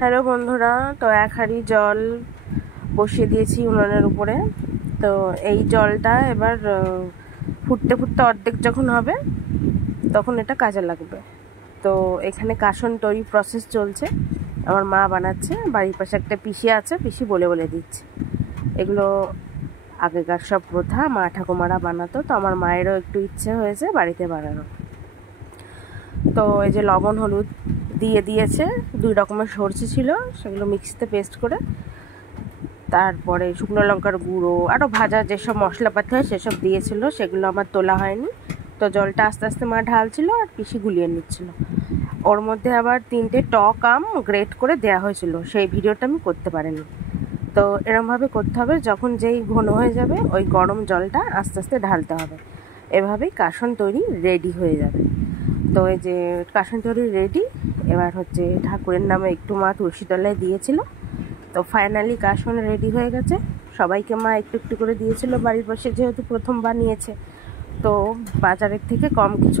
Hello বন্ধুরা, তো এক হাঁড়ি জল বসিয়ে দিয়েছি উনুনের উপরে। তো এই জলটা এবার ফুটতে ফুটতে অর্ধেক যখন হবে তখন এটা কাজে লাগবে। তো এখানে কাসন তৈরি প্রসেস চলছে, আমার মা বানাচ্ছে, বাড়ির পাশে একটা পিসি আছে, পিসি বলে বলে দিচ্ছে। এগুলো আগেকার সব প্রথা, মা ঠাকুমারা বানাতো, তো আমার মায়েরও একটু ইচ্ছে হয়েছে বাড়িতে বানানো। তো এই যে লবণ হলুদ দিয়ে দিয়েছে, 2 রকমের সরষে ছিল, সেগুলো মিক্সিতে পেস্ট করে, তারপরে শুকনো লঙ্কার গুঁড়ো, আরও ভাজা যেসব মশলাপাতি হয় সেসব দিয়েছিল, সেগুলো আমার তোলা হয়নি। তো জলটা আস্তে আস্তে মা ঢালছিল আর পিসি গুলিয়ে নিচ্ছিল। ওর মধ্যে আবার 3টে টক আম গ্রেট করে দেওয়া হয়েছিল, সেই ভিডিওটা আমি করতে পারিনি। তো এরমভাবে করতে হবে, যখন যেই ঘন হয়ে যাবে ওই গরম জলটা আস্তে আস্তে ঢালতে হবে। এভাবেই কাসন তৈরি রেডি হয়ে যাবে। তো এই যে কাসন তৈরি রেডি। এবার হচ্ছে ঠাকুরের নামে একটু মা তুলসী তলায় দিয়েছিল। তো ফাইনালি কাসন রেডি হয়ে গেছে। সবাইকে মা একটু একটু করে দিয়েছিল বাড়ির পাশে, যেহেতু প্রথম বানিয়েছে, তো বাজারের থেকে কম কিছু